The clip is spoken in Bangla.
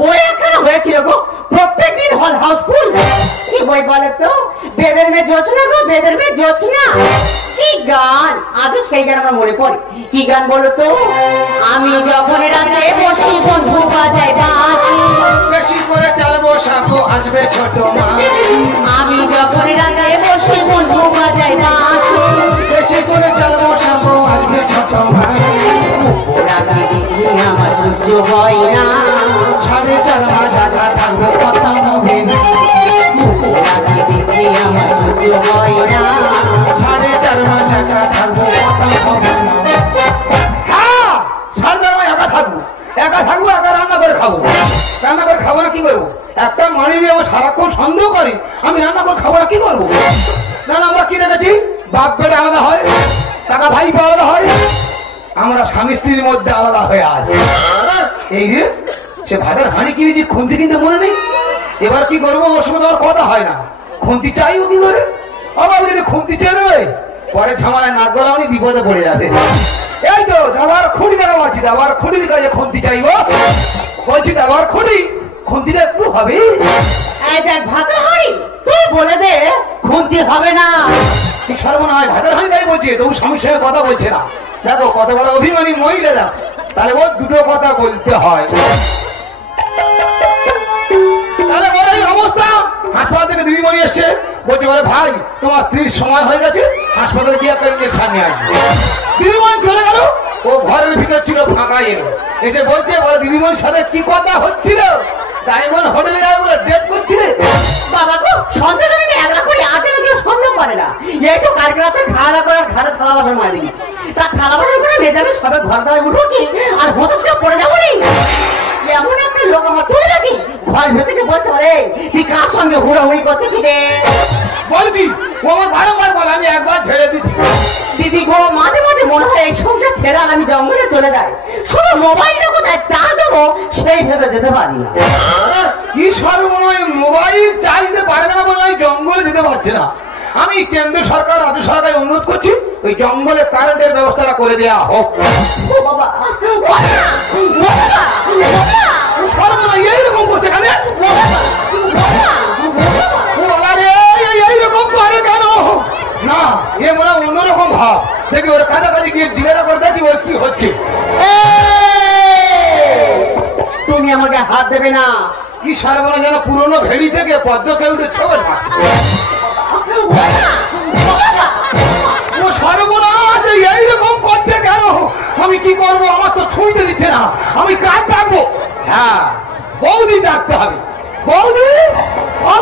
বই একখানা হয়েছিল গো, প্রত্যেকদিন হল হাউসফুল। কি বই বলে তো? বেদের মেয়ে জোছনা গো, বেদের মেয়ে জোছনা। কি গান, আজও সেই গান আমার মনে পড়ে। কি গান বলো তো? আমি যখন রাতে বসি বন্ধু বাজাই বাঁশি, বেশি করে চালবো সাঁকো আসবে ছোট মা। আমি যখন রাতে বসি বন্ধু বাজাই বাঁশি, বেশি করে চালবো সাঁকো আসবে ছোট মা। ওরা দিদি আমার সহ্য হয় না, 4.5 মাস আঘা থাকবো কথা হবে না। ওরা দিদি আমার সহ্য হয় না। 4.5 মাস আঘা থাকবো কথা হবে না। হ্যাঁ, 4.5 মাস একা থাকবো, একা থাকবো, একা রান্না করে খাবো। রান্না করে খাবো না কি করবো? একটা মানুষ যে আমার সারাক্ষণ সন্দেহ করে আমি রান্না করে খাবো না কি করবো? না না, আমরা কি দেখেছি, বাপ বেটা আলাদা হয়, টাকা ভাই আলাদা হয়, আমরা স্বামী স্ত্রীর মধ্যে আলাদা হয়ে আছি। এই যে সে ভাতের হাঁড়ি কিনেছি, খুন্তি কিনতে মনে নেই। এবার কি করবো, ওর সময় তো আর কথা হয় না। খুন্তি চাইবো কি করে? আবার যদি খুন্তি চেয়ে দেবে, পরে ঝামেলায় নাক গলা উনি বিপদে পড়ে যাবে। এই তো দাবার খুঁড়ি দেখা পাচ্ছি, দাবার খুঁড়ি কাজে খুন্তি চাইবো বলছি, দাবার খুঁড়ি খুন্তিটা একটু হবে। এই দেখ ভাতের হাঁড়ি, তুই বলে দে খুন্তি হবে না। কি সর্বনাশ, ভাতের হাঁড়ি তাই বলছে, তবু স্বামীর সঙ্গে কথা বলছে না। দেখো কত বড় অভিমানী মহিলা, দেখ তাহলে ওর দুটো কথা বলতে হয়। তাহলে ওর এই অবস্থা, হাসপাতাল থেকে দিদিমণি এসছে, বলছে বলে ভাই তোমার স্ত্রীর সময় হয়ে গেছে, হাসপাতালে গিয়ে একটা ইঞ্জেকশন নিয়ে আসবে। দিদিমণি চলে গেল, ও ঘরের ভিতর ছিল ফাঁকা, এসে বলছে বলে দিদিমণির সাথে কি কথা হচ্ছিল? ডায়মন্ড হোটেলে যাবে বলে ডেট করছিলে। বাবা গো, সন্ধ্যা থেকে একলা করে আটে গেলে সন্দেহ করে না। এই তো কালকে রাতে খাওয়া দাওয়া করে ঘরে থালা বাসন মারি দিয়েছি, তা থালা বাসন করে মেজাবে সবে ঘর দাওয়ায় উঠবো কি আর হোটেলটা পড়ে যাবো নি। এমন একটা লোক আমার তুলে রাখি ঘর ভেতরে বলতে পারে তুই কার সঙ্গে হুড়াহুড়ি করতেছি রে। বলছি ও আমার বারবার বলে, আমি একবার ছেড়ে দিচ্ছি। দিদি গো, মাঝে মাঝে মনে হয় এই সংসার ছেড়ে আমি জঙ্গলে চলে যাই, শুধু মোবাইলটা কোথায় চার্জ দেবো সেই ভেবে যেতে পারি না। কি সর্বনয়, মোবাইল চার্জ দিতে পারবে না বলে জঙ্গলে যেতে পারছে না। আমি কেন্দ্র সরকার রাজ্য সরকার অনুরোধ করছি, ওই জঙ্গলে কারেন্টের ব্যবস্থাটা করে দেওয়া হোক। ও বাবা, সর্বনয় এইরকম করছে কেন? এইরকম করে কেন? না, এ মনে হয় অন্যরকম ভাব। দেখি ওর কাছাকাছি গিয়ে জিজ্ঞাসা করে দেখি ওর কি হচ্ছে। তুমি আমাকে হাত দেবে না। কি সর্বনয়, যেন পুরনো ভেড়ি থেকে পদ্ম কেউ উঠেছে। ও সর্বনাশ, এইরকম করতে কেন? আমি কি করবো, আমার তো ছুঁইতে দিচ্ছে না। আমি কার ডাকবো? হ্যাঁ, বৌদি ডাকতে হবে। বৌদি, ও